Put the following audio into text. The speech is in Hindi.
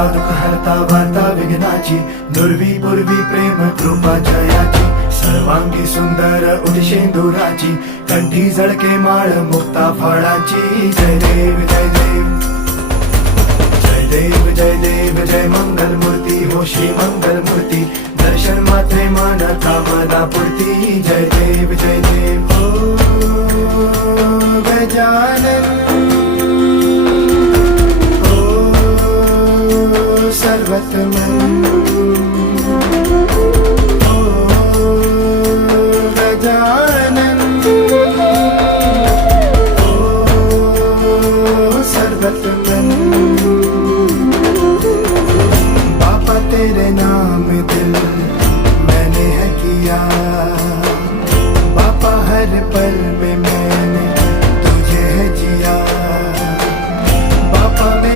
हरता दुःख हरता वार्ता विघ्नाची, दुर्वी पूर्वी प्रेम कृपा जयाची, सर्वांगी सुंदर उदिशेंदुराची, कंठी झळके माळ मुक्ता फळाची. जय देव जय देव जय देव जय देव जय मंगल मूर्ती हो श्री मंगल मूर्ती, दर्शन मात्रे मन कामना पूर्ती. जय देव जय देव हो गजानन हो सर्वतमन हो गजानन हो सर्वतमन. बापा तेरे नाम